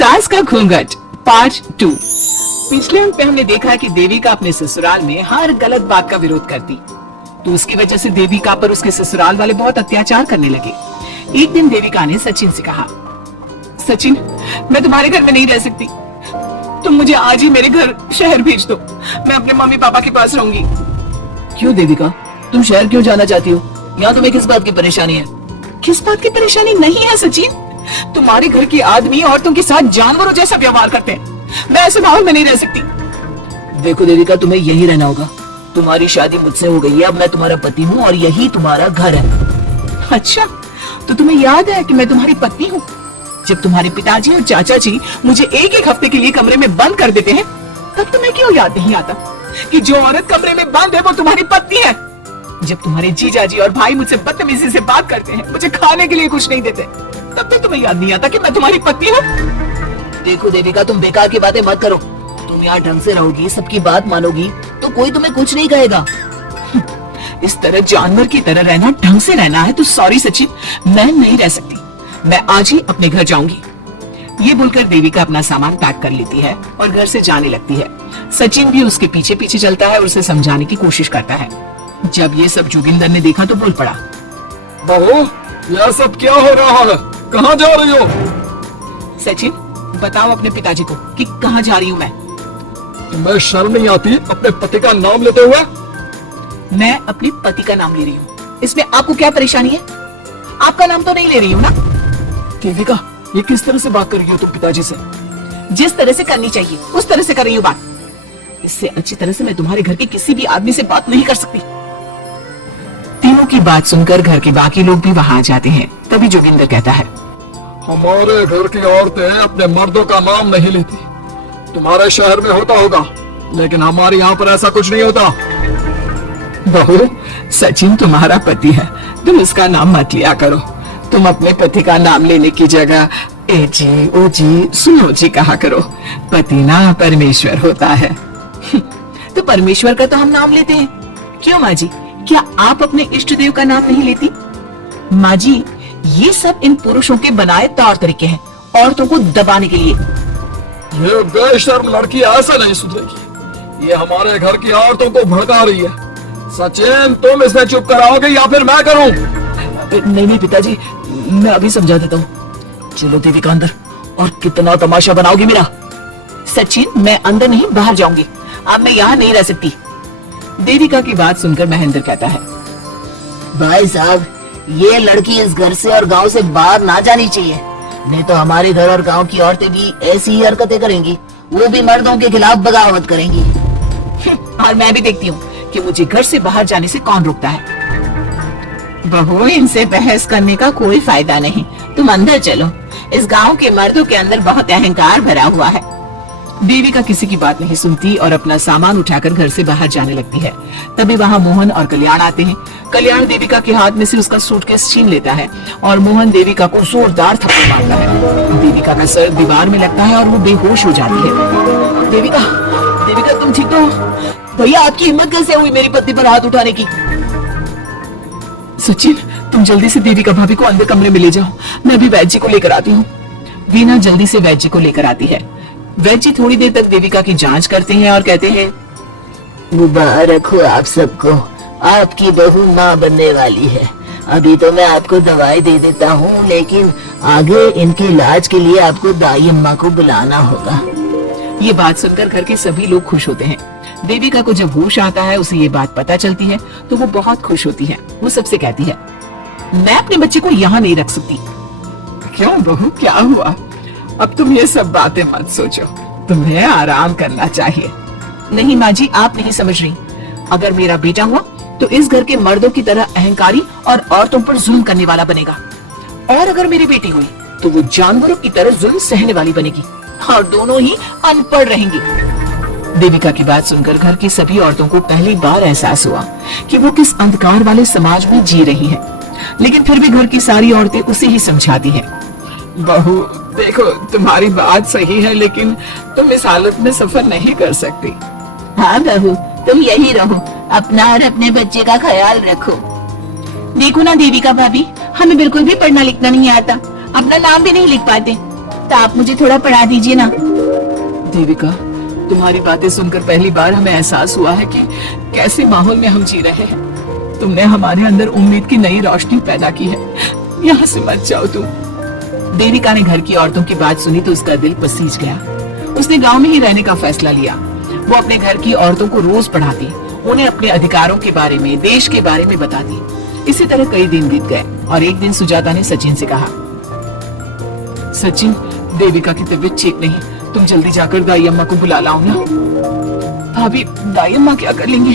सास का घूंघट पार्ट 2। पिछले अंक में हमने देखा कि देविका अपने ससुराल में हर गलत बात का विरोध करती, तो उसकी वजह से देविका पर उसके ससुराल वाले बहुत अत्याचार करने लगे। एक दिन देविका ने सचिन से कहा, सचिन, मैं तुम्हारे घर में नहीं रह सकती, तुम मुझे आज ही मेरे घर शहर भेज दो, मैं अपने मम्मी पापा के पास रहूंगी। क्यों देविका, तुम शहर क्यों जाना चाहती हो? यहाँ तुम्हें किस बात की परेशानी है? किस बात की परेशानी नहीं है सचिन, तुम्हारे घर के आदमी औरतों के साथ जानवरों जैसा व्यवहार करते हैं, मैं ऐसे माहौल में नहीं रह सकती। देखो देविका, तुम्हें यही रहना होगा। तुम्हारी शादी मुझसे हो गई है, अब मैं तुम्हारा पति हूँ और यही तुम्हारा घर है। अच्छा, तो तुम्हें याद है कि मैं तुम्हारी पत्नी हूँ? जब तुम्हारे पिताजी और चाचा जी मुझे एक एक हफ्ते के लिए कमरे में बंद कर देते हैं, तब तुम्हें क्यों याद नहीं आता कि जो औरत कमरे में बंद है वो तुम्हारी पत्नी है? जब तुम्हारे जीजा जी और भाई मुझसे बदतमीजी से बात करते हैं, मुझे खाने के लिए कुछ नहीं देते, तब तो तुम्हें याद नहीं आता कि मैं तुम्हारी पत्नी हूँ? देखो देविका, तुम बेकार की बातें मत करो। तुम यहाँ ढंग से रहोगी, सबकी बात मानोगी, तो कोई तुम्हें कुछ नहीं कहेगा। इस तरह जानवर की तरह रहना, ढंग से रहना है तो सॉरी सचिन, मैं नहीं रह सकती, मैं आज ही अपने घर जाऊंगी। ये बोलकर देविका अपना सामान पैक कर लेती है और घर से जाने लगती है। सचिन भी उसके पीछे पीछे चलता है और उसे समझाने की कोशिश करता है। जब ये सब जोगिंदर ने देखा तो बोल पड़ा, बहू, यह सब क्या हो रहा है? कहाँ जा रही हो? सचिन, बताओ अपने पिताजी को कि कहाँ जा रही हूँ मैं? तुम्हें शर्म नहीं आती अपने पति का नाम लेते हुए? मैं अपने पति का नाम ले रही हूँ, इसमें आपको क्या परेशानी है? आपका नाम तो नहीं ले रही हूँ ना? देविका, ये किस तरह से बात कर रही हो तुम पिताजी से? जिस तरह से करनी चाहिए उस तरह से कर रही हूँ बात। इससे अच्छी तरह से मैं तुम्हारे घर के किसी भी आदमी से बात नहीं कर सकती। तीनों की बात सुनकर घर के बाकी लोग भी वहाँ आ जाते हैं। तभी जोगिंदर कहता है, हमारे घर की औरतें अपने मर्दों का नाम नहीं लेती। तुम्हारे शहर में होता होगा, लेकिन हमारे यहाँ पर ऐसा कुछ नहीं होता। बहू, सचिन तुम्हारा पति है, तुम उसका नाम मत लिया करो। तुम अपने पति का नाम लेने की जगह ए जी, ओ जी, सुनो जी कहा करो। पति ना परमेश्वर होता है। तो परमेश्वर का तो हम नाम लेते हैं। क्यों माँ जी, क्या आप अपने इष्ट देव का नाम नहीं लेती? माँ जी, ये सब इन पुरुषों के बनाए तौर तरीके हैं, औरतों को दबाने के लिए। ये बेशर्म लड़की ऐसे नहीं सुधरेगी। ये हमारे घर की औरतों को भड़का रही है। सचिन, तुम इसे चुप कराओगे या फिर मैं करूं? नहीं पिताजी, मैं अभी समझा देता हूँ। चलो देविका अंदर, और कितना तमाशा बनाओगी मेरा? सचिन, मैं अंदर नहीं बाहर जाऊंगी, अब मैं यहाँ नहीं रह सकती। देविका की बात सुनकर महेंद्र कहता है, भाई साहब, ये लड़की इस घर से और गांव से बाहर ना जानी चाहिए, नहीं तो हमारे घर और गांव की औरतें भी ऐसी ही हरकतें करेंगी, वो भी मर्दों के खिलाफ बगावत करेंगी। और मैं भी देखती हूँ कि मुझे घर से बाहर जाने से कौन रोकता है। बहू, इनसे बहस करने का कोई फायदा नहीं, तुम अंदर चलो। इस गांव के मर्दों के अंदर बहुत अहंकार भरा हुआ है। देविका किसी की बात नहीं सुनती और अपना सामान उठाकर घर से बाहर जाने लगती है। तभी वहाँ मोहन और कल्याण आते हैं। कल्याण देविका के हाथ में से उसका सूटकेस छीन लेता है और मोहन देविका को जोरदार थप्पड़ मारता है। देविका का सर दीवार में लगता है और वो बेहोश हो जाती है। देविका, देविका तुम ठीक तो? भैया, आपकी हिम्मत कैसे हुई मेरी पत्नी पर हाथ उठाने की? सचिन, तुम जल्दी से देविका भाभी को अंदर कमरे में ले जाओ, मैं अभी वैद्य जी को लेकर आती हूँ। वीना जल्दी से वैद्य जी को लेकर आती है। वैद्य जी थोड़ी देर तक देविका की जांच करते हैं और कहते हैं, मुबारक हो आप सबको, आपकी बहू माँ बनने वाली है। अभी तो मैं आपको दवाई दे देता हूँ, लेकिन आगे इनके इलाज के लिए आपको दाई अम्मा को बुलाना होगा। ये बात सुनकर घर के सभी लोग खुश होते हैं। देविका को जब होश आता है, उसे ये बात पता चलती है तो वो बहुत खुश होती है। वो सबसे कहती है, मैं अपने बच्चे को यहाँ नहीं रख सकती। क्यों बहू, क्या हुआ? अब तुम ये सब बातें मत सोचो, तुम्हें आराम करना चाहिए। नहीं माँ जी, आप नहीं समझ रही। अगर मेरा बेटा हुआ तो इस घर के मर्दों की तरह अहंकारी और औरतों पर जुल्म करने वाला बनेगा, और अगर मेरी बेटी हुई तो वो जानवरों की तरह जुल्म सहने वाली बनेगी, और दोनों ही अनपढ़ रहेंगी। देविका की बात सुनकर घर की सभी औरतों को पहली बार एहसास हुआ कि वो किस अंधकार वाले समाज में जी रही हैं। लेकिन फिर भी घर की सारी औरतें उसे ही समझाती हैं। बहू, देखो, तुम्हारी बात सही है, लेकिन तुम इस हालत में सफर नहीं कर सकती। हाँ बहू, तुम यही रहो, अपना और अपने बच्चे का ख्याल रखो। देखो ना देविका भाभी, हमें बिल्कुल भी पढ़ना लिखना नहीं आता, अपना नाम भी नहीं लिख पाते। तो आप मुझे थोड़ा पढ़ा दीजिए ना। देविका, तुम्हारी बातें सुनकर पहली बार हमें एहसास हुआ है कि कैसे माहौल में हम जी रहे हैं। तुमने हमारे अंदर उम्मीद की नई रोशनी पैदा की है। यहाँ से मत जाओ तुम। देविका ने घर की औरतों की बात सुनी तो उसका दिल पसीज गया। उसने गांव में ही रहने का फैसला लिया। वो अपने घर की औरतों को रोज पढ़ाती, उन्हें अपने अधिकारों के बारे में, देश के बारे में बताती। इसी तरह कई दिन बीत गए और एक दिन सुजाता ने सचिन से कहा, सचिन, देविका की तबीयत ठीक नहीं, तुम जल्दी जाकर दाई अम्मा को बुला लाओ ना। भाभी, दाई अम्मा क्या कर लेंगे?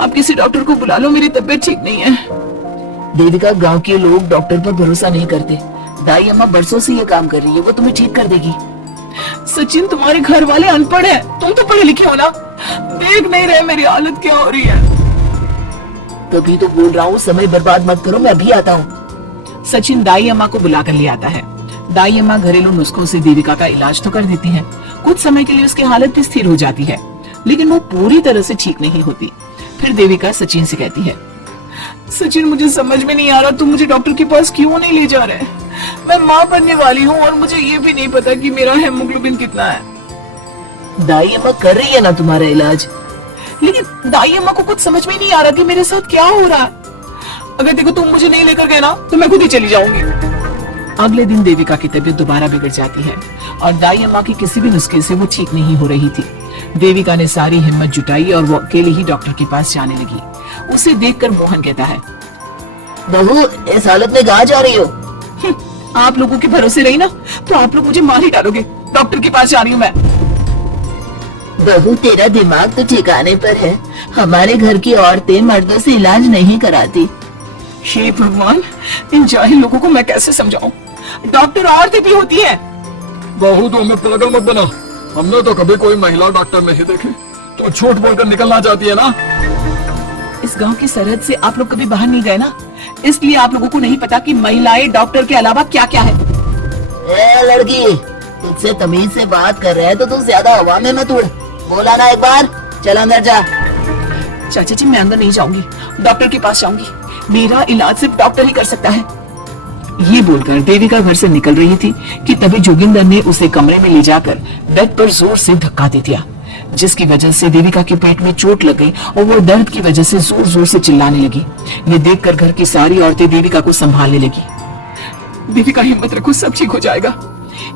आप किसी डॉक्टर को बुला लो, मेरी तबीयत ठीक नहीं है। देविका, गांव के लोग डॉक्टर पर भरोसा नहीं करते। दाई अम्मा बरसों से ये काम कर रही है, वो तुम्हें ठीक कर देगी। सचिन, तुम्हारे घर वाले अनपढ़ हैं, तुम तो पढ़े लिखे हो ना, देख नहीं रहे मेरी हालत क्या हो रही है। तभी तो बोल रहा हूँ, समय बर्बाद मत करो, मैं अभी आता हूँ। सचिन दाई अम्मा को बुलाकर ले आता है। दाई अम्मा घरेलू नुस्खों से देविका का इलाज तो कर देती हैं। कुछ समय के लिए उसकी हालत भी स्थिर हो जाती है, लेकिन वो पूरी तरह से ठीक नहीं होती। फिर देविका सचिन से कहती है, सचिन, मुझे समझ में नहीं आ रहा तुम मुझे डॉक्टर के पास क्यों नहीं ले जा रहे? मैं माँ बनने वाली हूँ और मुझे ये भी नहीं पता कि मेरा हेमोग्लोबिन कितना है। दाई अम्मा कर रही है ना तुम्हारा इलाज। लेकिन दाई अम्मा को कुछ समझ में नहीं आ रहा कि मेरे साथ क्या हो रहा है। अगर देखो तुम मुझे नहीं लेकर गए ना तो मैं खुद ही चली जाऊंगी। अगले दिन देविका की तबीयत दोबारा बिगड़ जाती है और दाई अम्मा की किसी भी नुस्खे से वो ठीक नहीं हो रही थी। देविका ने सारी हिम्मत जुटाई और वो अकेले ही डॉक्टर के पास जाने लगी। उसे देखकर मोहन कहता है, बहू, इस हालत में कहाँ जा रही हो? आप लोगों के भरोसे रही ना तो आप लोग मुझे मार ही डालोगे। डॉक्टर के पास जा रही हूँ मैं। बहू, तेरा दिमाग तो ठिकाने पर है। हमारे घर की औरतें मर्दों से इलाज नहीं कराती। हे भगवान, इन जाहिल लोगों को मैं कैसे समझाऊं? डॉक्टर औरतें भी होती हैं। बहू, तो हमें पागल मत बना। हमने तो कभी कोई महिला डॉक्टर नहीं देखे। तो झूठ बोलकर निकलना चाहती है ना? इस गांव की सरहद से आप लोग कभी बाहर नहीं गए ना, इसलिए आप लोगों को नहीं पता कि महिलाएं डॉक्टर के अलावा क्या क्या है। ए लड़की, तुझसे तमीज से बात कर रहे हैं तो तू ज्यादा हवा में मत उड़। बोला ना एक बार, चल अंदर जा। चाचा जी, मैं अंदर नहीं जाऊंगी, डॉक्टर के पास जाऊंगी। मेरा इलाज सिर्फ डॉक्टर ही कर सकता है। ये बोलकर देविका घर से निकल रही थी कि तभी जोगिंदर ने उसे कमरे में ले जाकर बेड पर जोर से धक्का दे दिया, जिसकी वजह से देविका के पेट में चोट लग गई और वो दर्द की वजह से जोर जोर से चिल्लाने लगी। ये देखकर घर की सारी औरतें देविका को संभालने लगी। देविका, हिम्मत रखो, सब ठीक हो जाएगा।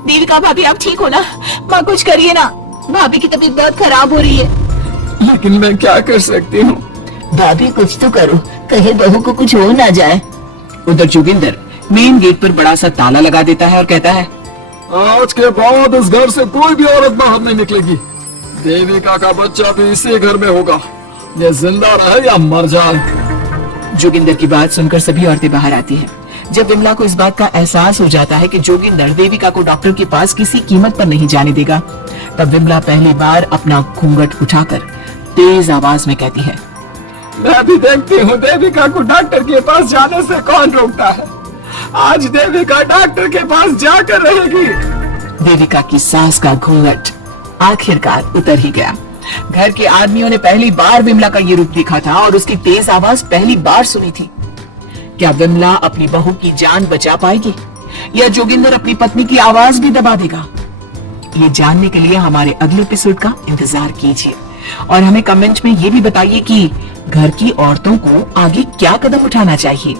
देविका भाभी, आप ठीक हो ना? माँ, कुछ करिए ना, भाभी की तबीयत बहुत खराब हो रही है। लेकिन मैं क्या कर सकती हूँ? भाभी, कुछ तो करो, कहीं बहू को कुछ हो ना जाए। उधर जोगिंदर मेन गेट पर बड़ा सा ताला लगा देता है और कहता है, आज के बाद इस घर से कोई भी औरत बाहर नहीं निकलेगी। देविका का बच्चा भी इसी घर में होगा, ये जिंदा रहे या मर जाए। जोगिंदर की बात सुनकर सभी औरतें बाहर आती हैं। जब विमला को इस बात का एहसास हो जाता है कि जोगिंदर देविका को डॉक्टर के पास किसी कीमत पर नहीं जाने देगा, तब विमला पहली बार अपना घूंघट उठाकर तेज आवाज में कहती है, मैं भी देखती हूँ देविका को डॉक्टर के पास जाने से कौन रोकता है। आज देविका डॉक्टर के पास जाकर रहेगी। देविका की सांस का घूंघट आखिरकार उतर ही गया। घर के आदमियों ने पहली बार विमला का ये रूप देखा था और उसकी तेज आवाज पहली बार सुनी थी। क्या विमला अपनी बहू की जान बचा पाएगी या जोगिंदर अपनी पत्नी की आवाज भी दबा देगा? ये जानने के लिए हमारे अगले एपिसोड का इंतजार कीजिए और हमें कमेंट में ये भी बताइए कि घर की औरतों को आगे क्या कदम उठाना चाहिए।